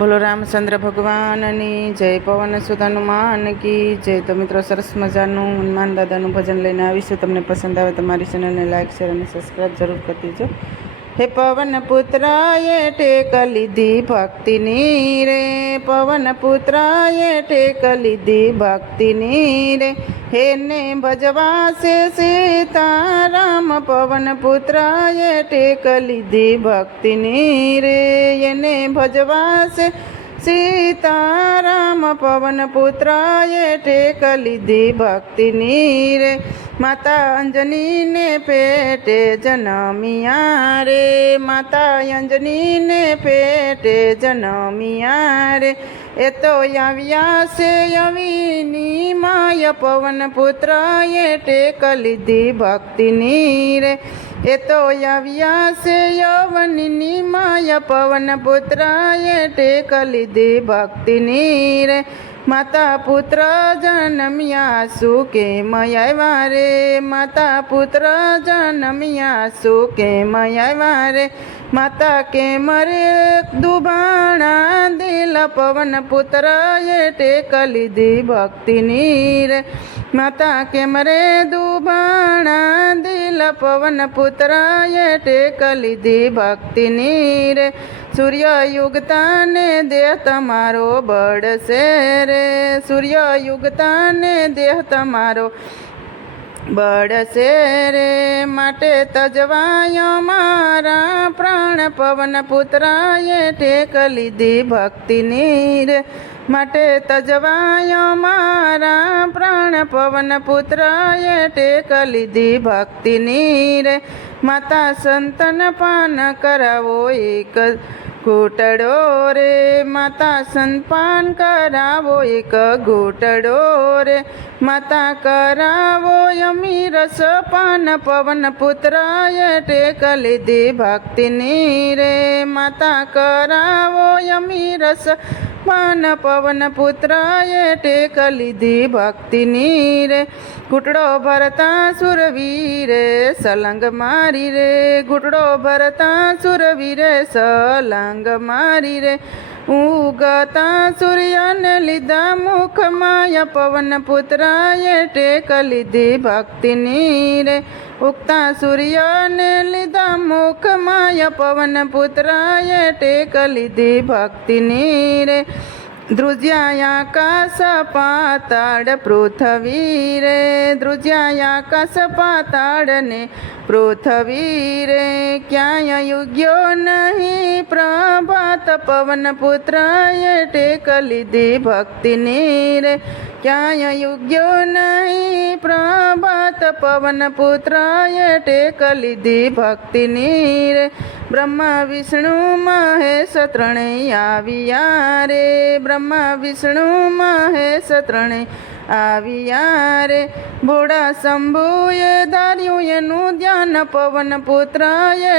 બોલો રામચંદ્ર ભગવાનની જય. પવન સુત હનુમાન કી જય. તો મિત્રો, સરસ મજાનું હનુમાન દાદાનું ભજન લઈને આવીશું. તમને પસંદ આવે તો મારી ચેનલને લાઈક, શેર અને સબસ્ક્રાઈબ જરૂર કરી દેજો. હે પવન પુત્રાએ ટેક લીધી ભક્તિની રે, પવન પુત્રાએ ટેક લીધી ભક્તિની રે, હેને ભજવાશે સીતારામ, પવન પુત્રાએ ટેક લીધી ભક્તિની રે, એને ભજવાશે સીતારામ, પવન પુત્રાએ ટેક લીધી ભક્તિની રે, માતા અંજનીને પેટે જનમિયા રે, માતા અંજનીને પેટે જનમિયા રે, એ તો આવ્યા છે અવીની માય, પવન પુત્રએ ટેક લીધી ભક્તિની રે, એ તો આવ્યા છે યવનની માય, પવન પુત્રએ ટેક લીધી ભક્તિની રે, માતા પુત્ર જન્મ્યા શું કેમ આવ્યા રે, માતા પુત્ર જન્મ્યા શું કેમ આવ્યા રે, માતા કેમ રે દુબાણા દિલ, પવન પુત્રએ ટેક લીધી ભક્તિની રે, માતા કેમ રે દુબાણા દિલ, પવન પુત્રએ ટેક લીધી ભક્તિની રે, સૂર્ય યુગતાને દેહ તમારો બળશે રે, સૂર્ય યુગતાને દેહ તમારો બળશે રે, માટે તજવાય મારા પ્રાણ, પવન પુત્રએ ટેક લીધી ભક્તિની રે, માટે તજવાય મારા પ્રાણ, પવન પુત્રએ ટેક લીધી ભક્તિની રે, માતા સંતન પાન કરાવો એક ઘૂંટડો રે, માતા સંતપાન કરાવો એક ઘૂંટડો રે, માતા કરાવો અમીરસ પાન, પવન પુત્રએ ટેક લીધી ભક્તિની રે, માતા કરાવો અમીરસ પાન, પવન પુત્રએ ટેક લીધી ભક્તિની રે, ઘૂંટડો ભરતા સુરવીરે સલંગ મારી રે, ઘૂંટડો ભરતા સુરવીરે સલંગ મારી રે, ઉગતા સૂર્યને લીધા મુખમાય, પવન પુત્રએ ટેક લીધી ભક્તિની રે, ઉગતા સૂર્યને લીધા મુખમાય, પવન પુત્રએ ટેક લીધી ભક્તિની રે, ધ્રુજ્યા આકાશ પાતાળ પૃથ્વી રે, ધ્રુજ્યા આકાશ પાતાળ ને પૃથ્વી રે, ક્યાંય યુગ્યો નહીં પ્રભાત, પવન પુત્રએ ટેક લીધી ભક્તિની રે, ક્યાંય યુગ્યો નહીં પ્રભાત, પવન પુત્રએ ટેક લીધી ભક્તિની રે, બ્રહ્મા વિષ્ણુ મહેશ ત્રણેય આવ્યા રે, બ્રહ્મા વિષ્ણુ મહેશ ત્રણેય આવ્યા રે, ભોળા શંભુએ ધાર્યું એનું ધ્યાન, પવન પુત્રએ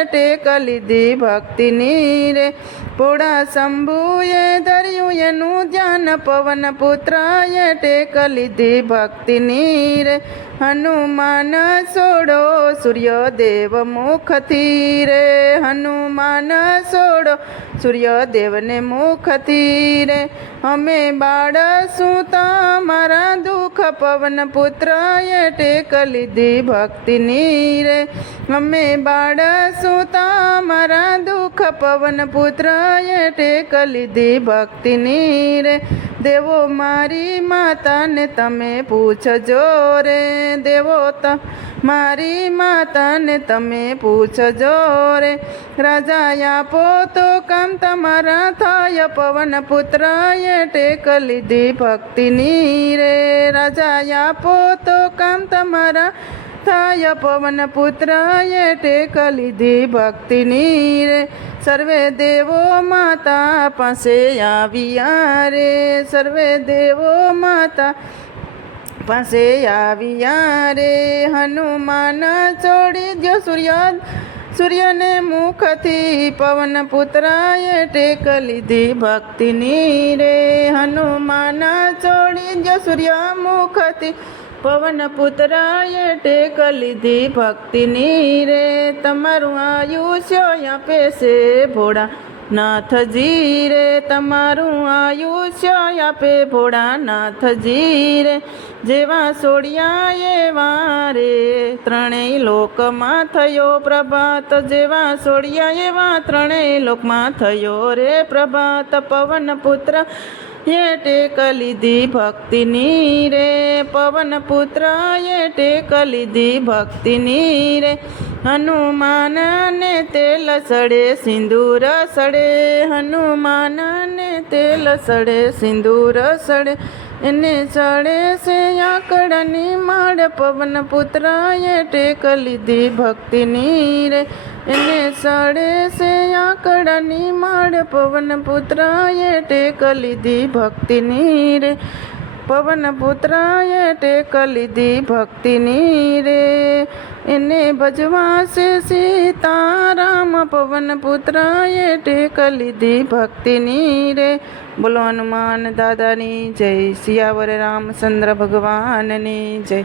ટેક લીધી ભક્તિની રે, ભોળા શંભુએ ધર્યું એનું ધ્યાન, પવન પુત્રએ ટેક લીધી ભક્તિની રે, હનુમાન સોડો સૂર્યદેવ મુખથી રે, હનુમાન સોડો સૂર્યદેવને મુખથી રે, અમે બાળ શું તમારા દુઃખ, પવન પુત્રએ ટેક લીધી ભક્તિની રે, અમે બાળ શું તમારા દુઃખ, પવન પુત્રએ ટેક લીધી ભક્તિની રે, દેવો મારી માતાને તમે પૂછજો રે, દેવો મારી માતાને તમે પૂછજો રે, રાજા આપો તો કામ તમારા થાય, પવન પુત્રએ ટેક લીધી ભક્તિની રે, રાજા આપો તો કામ તમારા થાય, પવન પુત્રએ ટેક લીધી ભક્તિની રે, સર્વે દેવો માતા પાસે આવ્યા રે, સર્વે દેવો માતા પાસે આવ્યા રે, હનુમાન છોડી દ્યો સૂર્યને મુખથી, પવન પુત્રએ ટેક લીધી ભક્તિની રે, હનુમાન છોડી દ્યો સૂર્ય મુખથી, પવન પુત્રએ ટેક લીધી ભક્તિની રે, તમારું આયુષ્ય આપે છે ભોળા નાથજી રે તમારું આયુષ્ય આપે ભોળાનાથજી રે, જેવા સોડિયા એવા રે ત્રણેય લોકમાં થયો પ્રભાત, જેવા સોડિયા એવા ત્રણેય લોકમાં થયો રે પ્રભાત. પવન પુત્ર એ ટેક લીધી ભક્તિની રે, પવન પુત્ર એ ટેક લીધી ભક્તિની રે. હનુમાનને તેલ સડે સિંદૂર સડે, હનુમાનને તેલ સડે સિંદૂર સડે, એને સડે છે આકડાની માળ. પવન પુત્ર એ ટેક લીધી ભક્તિની રે, એને સડે છે આકડાની માળ. પવન પુત્ર એ ટેક લીધી ભક્તિની રે, પવન પુત્ર એ ટેક લીધી ભક્તિની રે. એને ભજવા છે સીતારામ, પવન પુત્ર એ ટેક લીધી ભક્તિની રે. બોલો હનુમાન દાદાની જય, સિયાવર રામચંદ્ર ભગવાનની જય.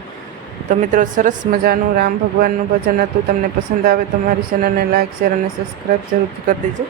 તો મિત્રો, સરસ મજાનું રામ ભગવાનનું ભજન હતું. તમને પસંદ આવે તો મારી ચેનલને લાઇક, શેર અને સબસ્ક્રાઈબ જરૂરથી કરી દેજો.